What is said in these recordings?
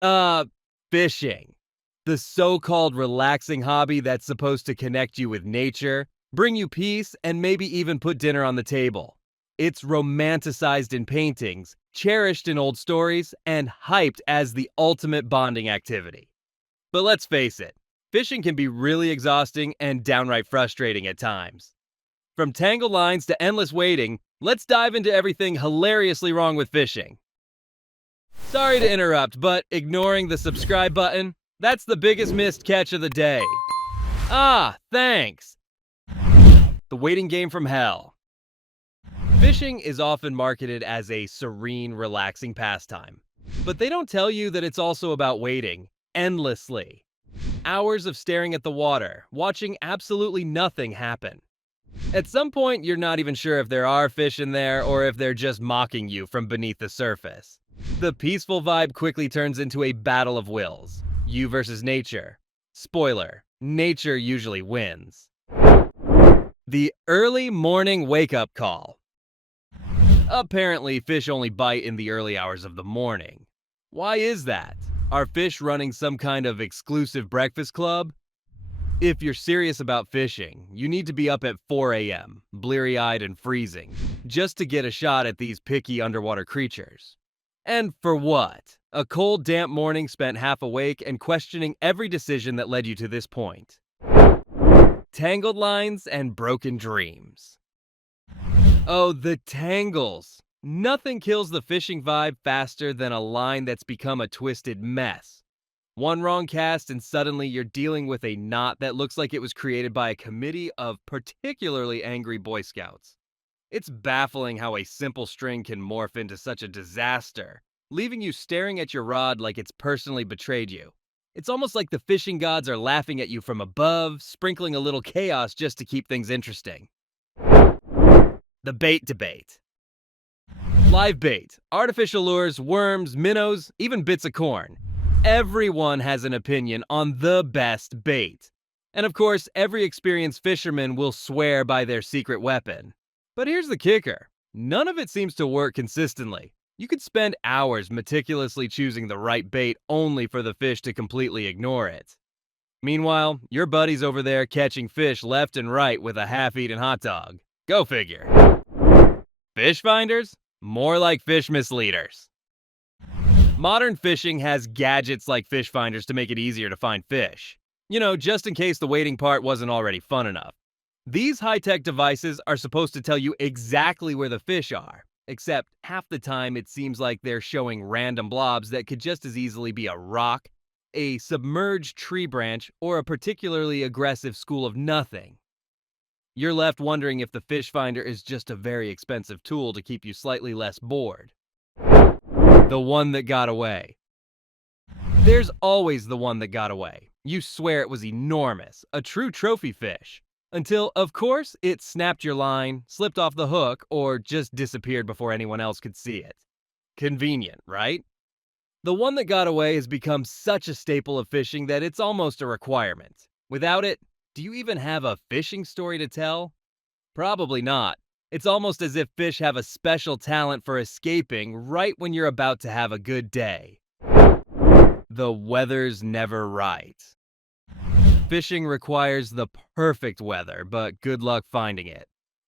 Uh, Fishing. The so-called relaxing hobby that's supposed to connect you with nature, bring you peace, and maybe even put dinner on the table. It's romanticized in paintings, cherished in old stories, and hyped as the ultimate bonding activity. But let's face it, fishing can be really exhausting and downright frustrating at times. From tangled lines to endless waiting, let's dive into everything hilariously wrong with fishing. Sorry to interrupt, but ignoring the subscribe button, that's the biggest missed catch of the day. Ah, thanks. The waiting game from hell. Fishing is often marketed as a serene, relaxing pastime. But they don't tell you that it's also about waiting endlessly. Hours of staring at the water, watching absolutely nothing happen. At some point, you're not even sure if there are fish in there or if they're just mocking you from beneath the surface. The peaceful vibe quickly turns into a battle of wills. You versus nature. Spoiler, nature usually wins. The early morning wake-up call. Apparently, fish only bite in the early hours of the morning. Why is that? Are fish running some kind of exclusive breakfast club? If you're serious about fishing, you need to be up at 4 a.m., bleary-eyed and freezing, just to get a shot at these picky underwater creatures. And for what? A cold, damp morning spent half awake and questioning every decision that led you to this point. Tangled lines and broken dreams. Oh, the tangles! Nothing kills the fishing vibe faster than a line that's become a twisted mess. One wrong cast and suddenly you're dealing with a knot that looks like it was created by a committee of particularly angry Boy Scouts. It's baffling how a simple string can morph into such a disaster, leaving you staring at your rod like it's personally betrayed you. It's almost like the fishing gods are laughing at you from above, sprinkling a little chaos just to keep things interesting. The bait debate. Live bait, artificial lures, worms, minnows, even bits of corn. Everyone has an opinion on the best bait. And of course, every experienced fisherman will swear by their secret weapon. But here's the kicker. None of it seems to work consistently. You could spend hours meticulously choosing the right bait only for the fish to completely ignore it. Meanwhile, your buddy's over there catching fish left and right with a half-eaten hot dog. Go figure. Fish finders? More like fish misleaders. Modern fishing has gadgets like fish finders to make it easier to find fish. You know, just in case the waiting part wasn't already fun enough. These high-tech devices are supposed to tell you exactly where the fish are, except half the time it seems like they're showing random blobs that could just as easily be a rock, a submerged tree branch, or a particularly aggressive school of nothing. You're left wondering if the fish finder is just a very expensive tool to keep you slightly less bored. The one that got away. There's always the one that got away. You swear it was enormous, a true trophy fish. Until, of course, it snapped your line, slipped off the hook, or just disappeared before anyone else could see it. Convenient, right? The one that got away has become such a staple of fishing that it's almost a requirement. Without it, do you even have a fishing story to tell? Probably not. It's almost as if fish have a special talent for escaping right when you're about to have a good day. The weather's never right. Fishing requires the perfect weather, but good luck finding it.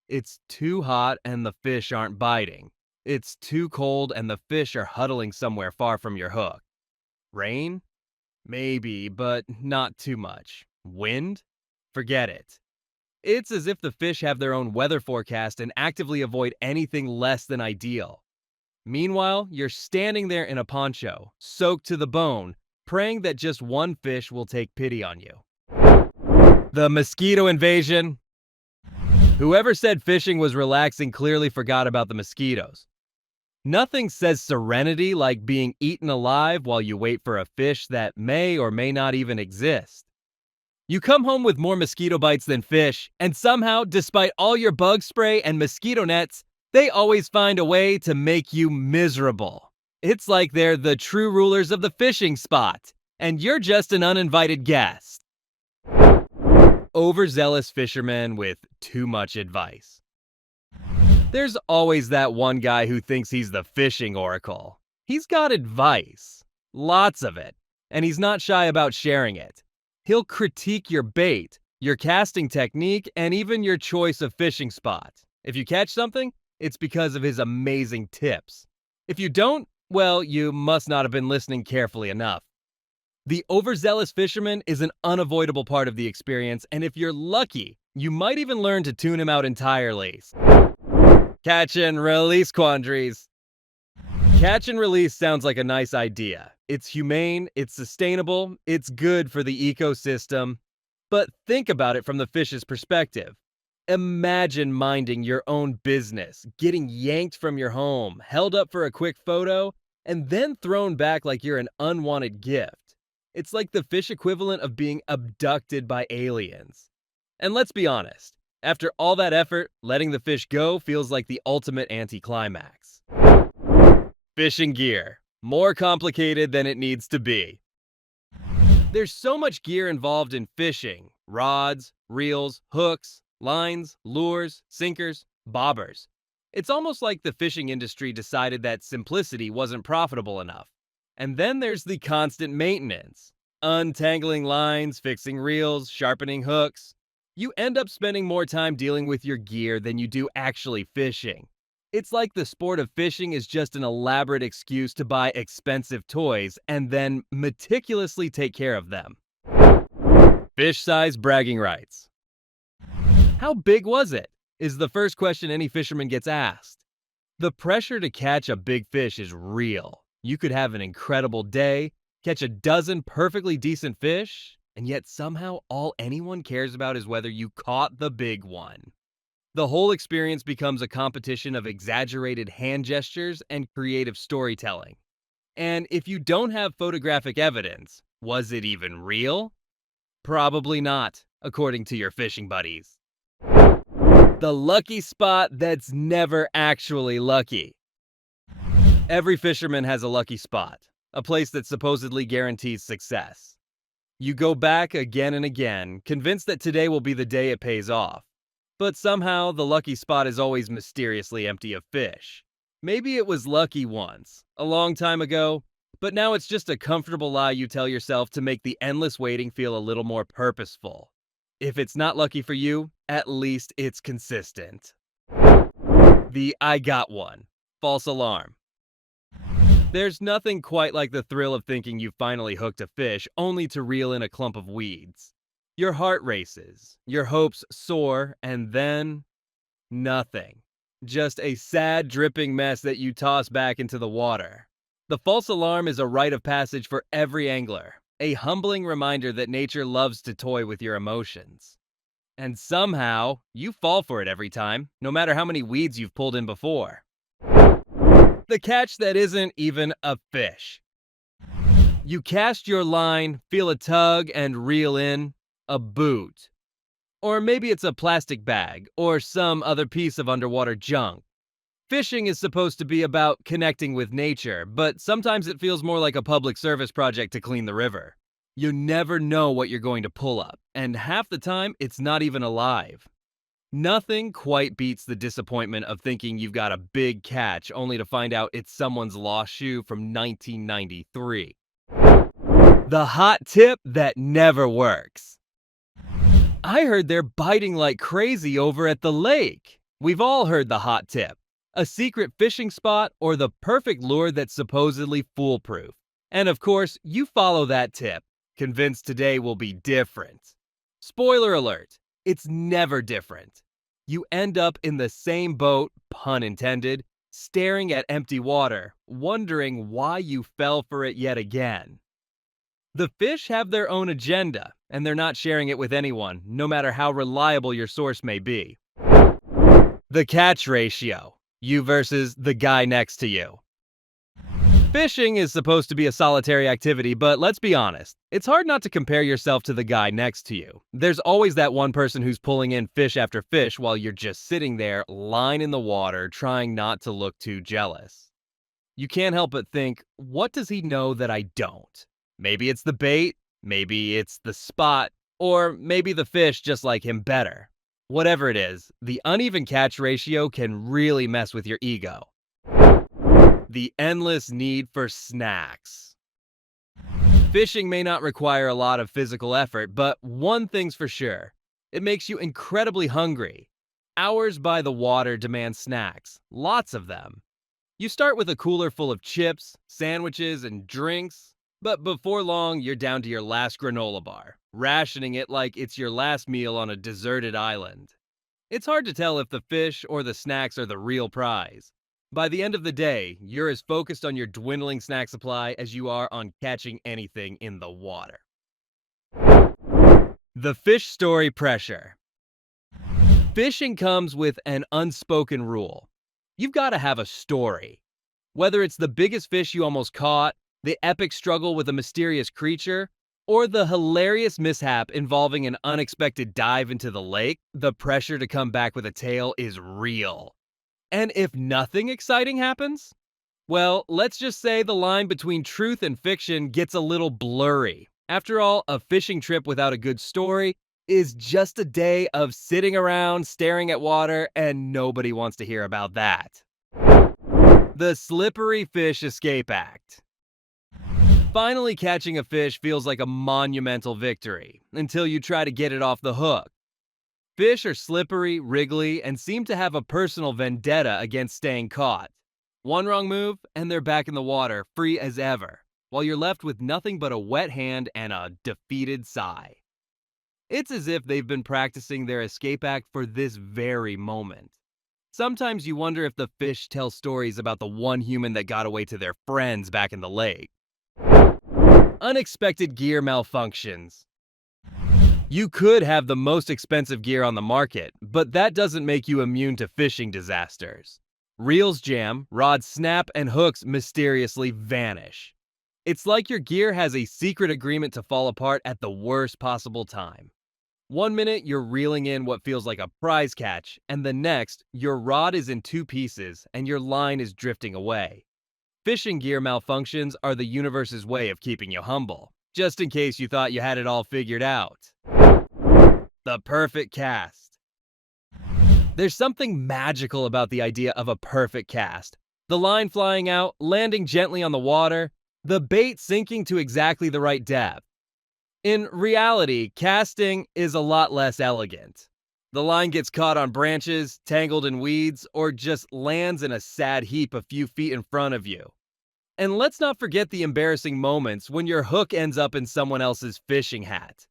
It's too hot and the fish aren't biting. It's too cold and the fish are huddling somewhere far from your hook. Rain? Maybe, but not too much. Wind? Forget it. It's as if the fish have their own weather forecast and actively avoid anything less than ideal. Meanwhile, you're standing there in a poncho, soaked to the bone, praying that just one fish will take pity on you. The mosquito invasion. Whoever said fishing was relaxing clearly forgot about the mosquitoes. Nothing says serenity like being eaten alive while you wait for a fish that may or may not even exist. You come home with more mosquito bites than fish, and somehow, despite all your bug spray and mosquito nets, they always find a way to make you miserable. It's like they're the true rulers of the fishing spot, and you're just an uninvited guest. Overzealous fishermen with too much advice. There's always that one guy who thinks he's the fishing oracle. He's got advice. Lots of it. And he's not shy about sharing it. He'll critique your bait, your casting technique, and even your choice of fishing spot. If you catch something, it's because of his amazing tips. If you don't, well, you must not have been listening carefully enough. The overzealous fisherman is an unavoidable part of the experience, and if you're lucky, you might even learn to tune him out entirely. Catch and release quandaries. Catch and release sounds like a nice idea. It's humane, it's sustainable, it's good for the ecosystem. But think about it from the fish's perspective. Imagine minding your own business, getting yanked from your home, held up for a quick photo, and then thrown back like you're an unwanted gift. It's like the fish equivalent of being abducted by aliens. And let's be honest, after all that effort, letting the fish go feels like the ultimate anticlimax. Fishing gear. More complicated than it needs to be. There's so much gear involved in fishing. Rods, reels, hooks, lines, lures, sinkers, bobbers. It's almost like the fishing industry decided that simplicity wasn't profitable enough. And then there's the constant maintenance. Untangling lines, fixing reels, sharpening hooks. You end up spending more time dealing with your gear than you do actually fishing. It's like the sport of fishing is just an elaborate excuse to buy expensive toys and then meticulously take care of them. Fish size bragging rights. How big was it? Is the first question any fisherman gets asked. The pressure to catch a big fish is real. You could have an incredible day, catch a dozen perfectly decent fish, and yet somehow all anyone cares about is whether you caught the big one. The whole experience becomes a competition of exaggerated hand gestures and creative storytelling. And if you don't have photographic evidence, was it even real? Probably not, according to your fishing buddies. The lucky spot that's never actually lucky. Every fisherman has a lucky spot, a place that supposedly guarantees success. You go back again and again, convinced that today will be the day it pays off. But somehow, the lucky spot is always mysteriously empty of fish. Maybe it was lucky once, a long time ago, but now it's just a comfortable lie you tell yourself to make the endless waiting feel a little more purposeful. If it's not lucky for you, at least it's consistent. The I got one. False alarm. There's nothing quite like the thrill of thinking you finally hooked a fish only to reel in a clump of weeds. Your heart races, your hopes soar, and then nothing. Just a sad, dripping mess that you toss back into the water. The false alarm is a rite of passage for every angler, a humbling reminder that nature loves to toy with your emotions. And somehow, you fall for it every time, no matter how many weeds you've pulled in before. The catch that isn't even a fish. You cast your line, feel a tug, and reel in a boot. Or maybe it's a plastic bag, or some other piece of underwater junk. Fishing is supposed to be about connecting with nature, but sometimes it feels more like a public service project to clean the river. You never know what you're going to pull up, and half the time it's not even alive. Nothing quite beats the disappointment of thinking you've got a big catch only to find out it's someone's lost shoe from 1993. The hot tip that never works. I heard they're biting like crazy over at the lake. We've all heard the hot tip. A secret fishing spot or the perfect lure that's supposedly foolproof. And of course, you follow that tip, convinced today will be different. Spoiler alert, it's never different. You end up in the same boat, pun intended, staring at empty water, wondering why you fell for it yet again. The fish have their own agenda, and they're not sharing it with anyone, no matter how reliable your source may be. The catch ratio. You versus the guy next to you. Fishing is supposed to be a solitary activity, but let's be honest, it's hard not to compare yourself to the guy next to you. There's always that one person who's pulling in fish after fish while you're just sitting there, line in the water, trying not to look too jealous. You can't help but think, what does he know that I don't? Maybe it's the bait, maybe it's the spot, or maybe the fish just like him better. Whatever it is, the uneven catch ratio can really mess with your ego. The endless need for snacks. Fishing may not require a lot of physical effort, but one thing's for sure. It makes you incredibly hungry. Hours by the water demand snacks, lots of them. You start with a cooler full of chips, sandwiches, and drinks, but before long, you're down to your last granola bar, rationing it like it's your last meal on a deserted island. It's hard to tell if the fish or the snacks are the real prize. By the end of the day, you're as focused on your dwindling snack supply as you are on catching anything in the water. The fish story pressure. Fishing comes with an unspoken rule. You've got to have a story. Whether it's the biggest fish you almost caught, the epic struggle with a mysterious creature, or the hilarious mishap involving an unexpected dive into the lake, the pressure to come back with a tail is real. And if nothing exciting happens? Well, let's just say the line between truth and fiction gets a little blurry. After all, a fishing trip without a good story is just a day of sitting around staring at water, and nobody wants to hear about that. The slippery fish escape act. Finally catching a fish feels like a monumental victory until you try to get it off the hook. Fish are slippery, wriggly, and seem to have a personal vendetta against staying caught. One wrong move, and they're back in the water, free as ever, while you're left with nothing but a wet hand and a defeated sigh. It's as if they've been practicing their escape act for this very moment. Sometimes you wonder if the fish tell stories about the one human that got away to their friends back in the lake. Unexpected gear malfunctions. You could have the most expensive gear on the market, but that doesn't make you immune to fishing disasters. Reels jam, rods snap, and hooks mysteriously vanish. It's like your gear has a secret agreement to fall apart at the worst possible time. One minute, you're reeling in what feels like a prize catch, and the next, your rod is in two pieces and your line is drifting away. Fishing gear malfunctions are the universe's way of keeping you humble, just in case you thought you had it all figured out. The perfect cast. There's something magical about the idea of a perfect cast. The line flying out, landing gently on the water, the bait sinking to exactly the right depth. In reality, casting is a lot less elegant. The line gets caught on branches, tangled in weeds, or just lands in a sad heap a few feet in front of you. And let's not forget the embarrassing moments when your hook ends up in someone else's fishing hat.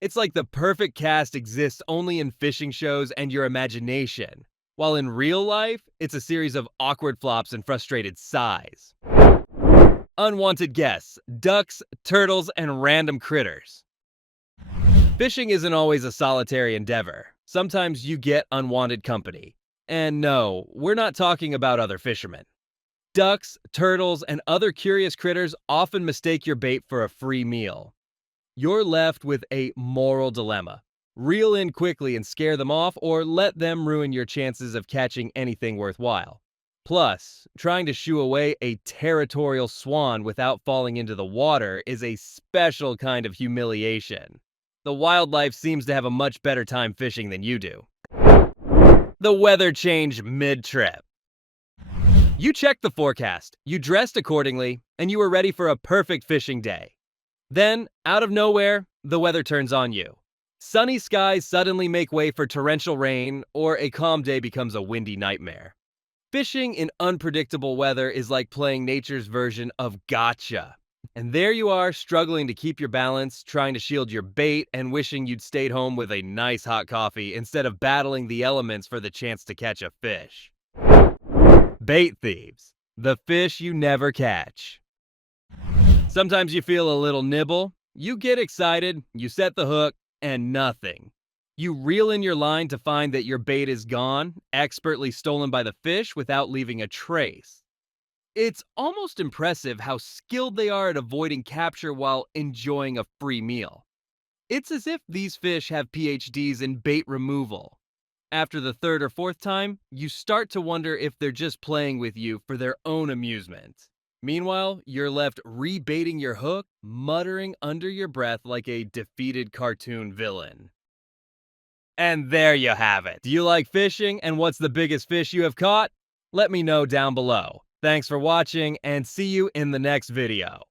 It's like the perfect cast exists only in fishing shows and your imagination, while in real life, it's a series of awkward flops and frustrated sighs. Unwanted guests, ducks, turtles, and random critters. Fishing isn't always a solitary endeavor. Sometimes you get unwanted company. And no, we're not talking about other fishermen. Ducks, turtles, and other curious critters often mistake your bait for a free meal. You're left with a moral dilemma. Reel in quickly and scare them off, or let them ruin your chances of catching anything worthwhile. Plus, trying to shoo away a territorial swan without falling into the water is a special kind of humiliation. The wildlife seems to have a much better time fishing than you do. The weather change mid-trip. You checked the forecast, you dressed accordingly, and you were ready for a perfect fishing day. Then, out of nowhere, the weather turns on you. Sunny skies suddenly make way for torrential rain, or a calm day becomes a windy nightmare. Fishing in unpredictable weather is like playing nature's version of gotcha. And there you are, struggling to keep your balance, trying to shield your bait, and wishing you'd stayed home with a nice hot coffee instead of battling the elements for the chance to catch a fish. Bait thieves. The fish you never catch. Sometimes you feel a little nibble, you get excited, you set the hook, and nothing. You reel in your line to find that your bait is gone, expertly stolen by the fish without leaving a trace. It's almost impressive how skilled they are at avoiding capture while enjoying a free meal. It's as if these fish have PhDs in bait removal. After the third or fourth time, you start to wonder if they're just playing with you for their own amusement. Meanwhile, you're left rebaiting your hook, muttering under your breath like a defeated cartoon villain. And there you have it. Do you like fishing, and what's the biggest fish you have caught? Let me know down below. Thanks for watching, and see you in the next video.